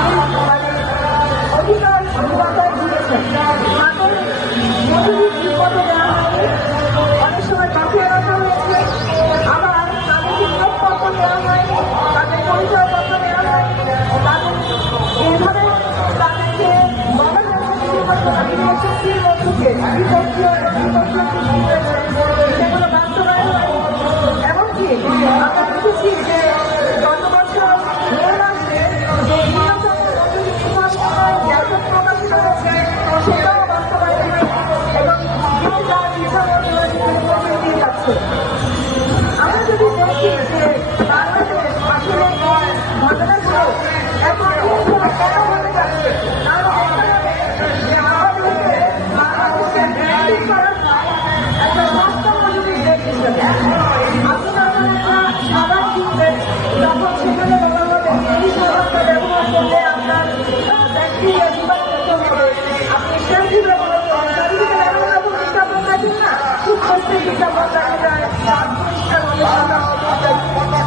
Oh, Thank you.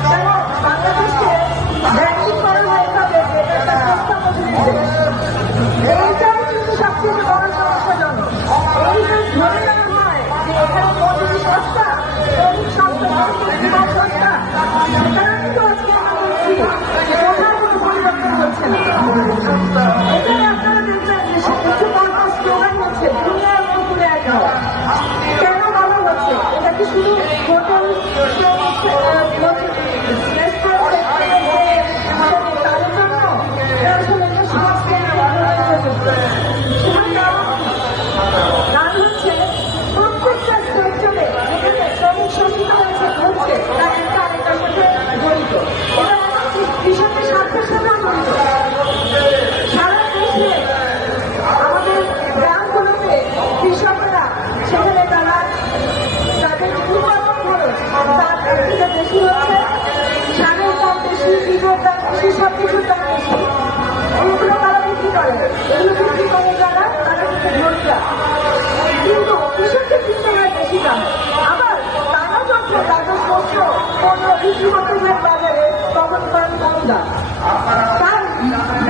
এই জীবনটা বাজারে তখন তার দাম তার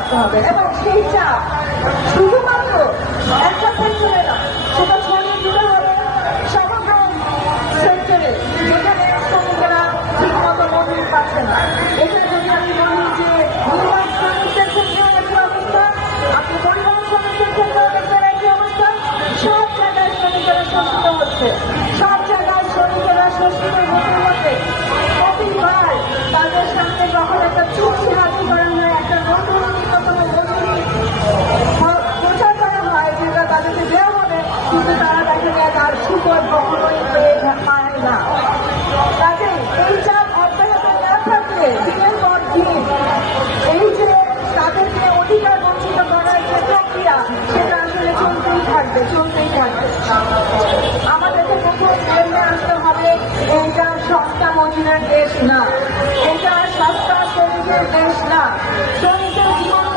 রাখতে হবে। এবং সেই চাপ শুধুমাত্র একটা সেন্টারে না, সেটা ছড়িয়ে দিতে হবে সমগ্র সেক্টরে যেখানে শ্রমিকরা ঠিকমতো মজুরি পাচ্ছে না। যে ক্ষেত্রে অবস্থা, আপনি অবস্থা? সব জায়গায় শ্রমিকেরা শোষিত হচ্ছে। সব শ্রমিকেরা হতে হতে কপিল তাদের সামনে যখন একটা চুক্তি চলতেই থাকবে আমাদেরকে প্রথম কেন্দ্রে আনতে হবে এটা সস্তা মজুরের দেশ না। এটা সস্তা শ্রমিকের দেশ না। শ্রমিকের জীবন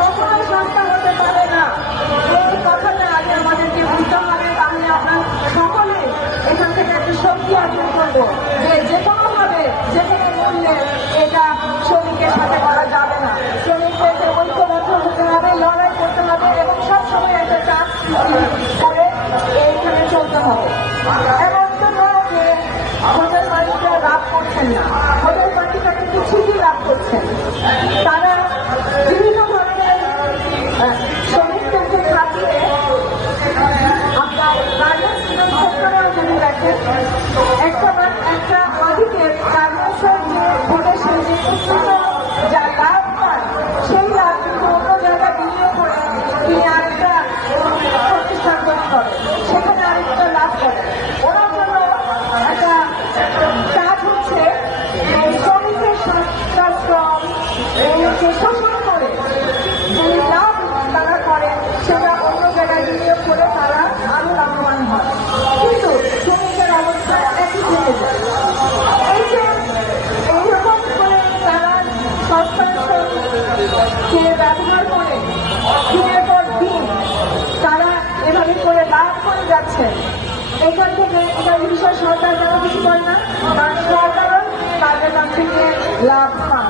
চলতে হবে। এমন তো নয় যে হোটেল মালিকরা লাভ করছেন না। হোটেল মালিকরা কিন্তু ঠিকই লাভ করছেন তারা বিভিন্ন ধরনের শ্রমিকদেরকে খাটিয়ে আপনার গার্মেন্টস সেক্টরেও যদি দেখেন একটা মান- একটা মালিকের গার্মেন্টসের যে প্রদেশে যে উন্নত যা লাভ পায় সেই লাভ কিন্তু অন্য জায়গায় বিনিয়োগ করে তিনি আরেকটা প্রতিষ্ঠান তৈরি করে সেখানে আরেকটা লাভ করে ওনার জন্য একটা কাজ হচ্ছে যে শ্রমিকের স্বাস্থ্য শ্রম এই যে শোষণ করে যে লাভ তারা করে সেটা অন্য জায়গায় বিনিয়োগ করে তারা আরও লাভবান হয় কিন্তু শ্রমিকের অবস্থা একই থেকে যায় এই যে এইরকম করে তারা ব্যবহার করে তারা এভাবে করে লাভ করে যাচ্ছে। এখান থেকে লাভ পায়।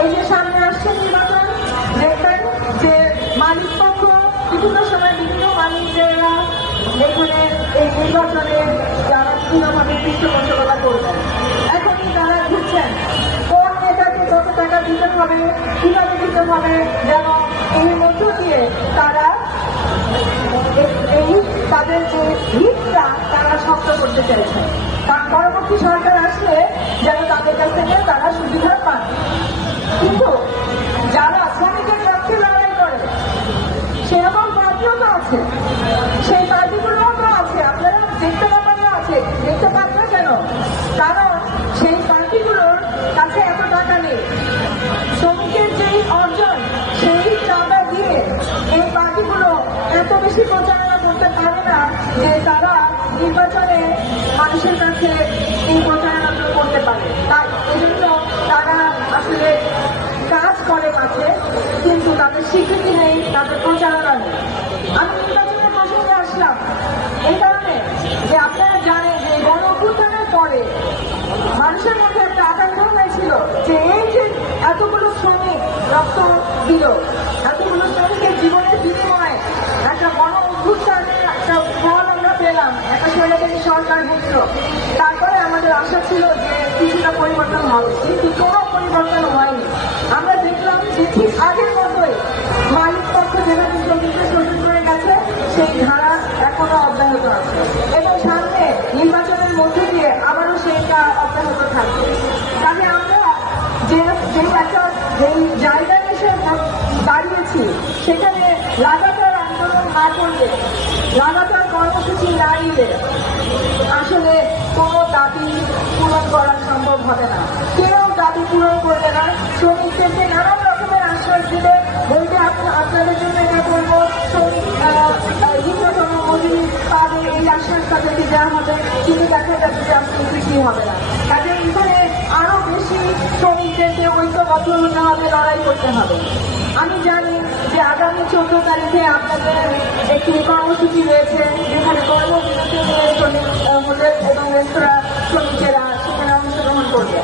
এই যে সামনে আসছে নির্বাচন, দেখবেন যে মালিক বিভিন্ন সময় বিভিন্ন মালিকরা এখানে এই নির্বাচনে যারা বিভিন্নভাবে পৃষ্ঠপোষকতা করবেন। এখনই তারা ঘুরছেন। টাকা দিতে হবে, কীভাবে দিতে হবে যেন এই মধ্য দিয়ে তারা এই তাদের যে ভিতটা তারা শক্ত করতে চাইছে। কারণ পরবর্তী সরকার আসলে যেন তাদের কাছ থেকে তারা সুবিধা পান কিন্তু যারা শ্রমিকের পক্ষে লড়াই করে, সেরকম পার্টিও তো আছে। যে তারা নির্বাচনে মানুষের কাছে এই প্রচারণাগুলো করতে পারে। তাই এজন্য তারা আসলে কাজ করে মাঠে, কিন্তু তাদের স্বীকৃতি নেই, তাদের প্রচারণা নেই। আমি নির্বাচনের প্রসঙ্গে আসলাম। এই কারণে যে আপনারা জানেন যে গণ অভ্যুত্থানের পরে মানুষের মধ্যে একটা আকাঙ্ক্ষা হয়েছিল যে এই যে এতগুলো শ্রমিক রক্ত দিল এতগুলো শ্রমিকের জীবনের বিনিময়ে একটা গণ অভ্যুত্থানের একটা ফল আমরা স্বৈরাচারী সরকার বুঝলো তারপরে আমাদের আশা ছিল যে কিছুটা পরিবর্তন হবে, কিন্তু কোনো পরিবর্তন হয়নি। আমরা দেখলাম যে ঠিক আগের মতোই মালিক পক্ষ যেভাবে শ্রমিকদের শোষণ করে গেছে, সেই ধারা এখনও অব্যাহত আছে। এবং সামনে নির্বাচনের মধ্যে দিয়ে আবারও সেইটা অব্যাহত থাকবে। তাহলে আমরা যে যে একটা যেই জায়গায় এসে দাঁড়িয়েছি, সেখানে লাগাতার আন্দোলন না করলে, লাগাতার কর্মসূচি না নিলে আসলে কোনো দাবি পূরণ করা সম্ভব হবে না। কেউ দাবি পূরণ করবে না। শ্রমিকদেরকে নানান রকমের আশ্বাস দিলে "আপ- আপনাদের জন্য এটা করব। শ্রমিক মজুরি পাবে, এই আশ্বাস তাদেরকে দেওয়া হবে কিন্তু দেখা যাচ্ছে যে আসলে কিছুই হবে না। কাজে এখানে আরও বেশি শ্রমিকদেরকে ঐক্যবদ্ধ হতে হবে, লড়াই করতে হবে। আমি জানি আগামী চোদ্দ তারিখে আপনাদের একটি কর্মসূচি রয়েছে। যেখানে কর্মবিরতি নিয়ে শ্রমিক হোটেল এবং রেস্তোরাঁ শ্রমিকেরা সেখানে অংশগ্রহণ করবে।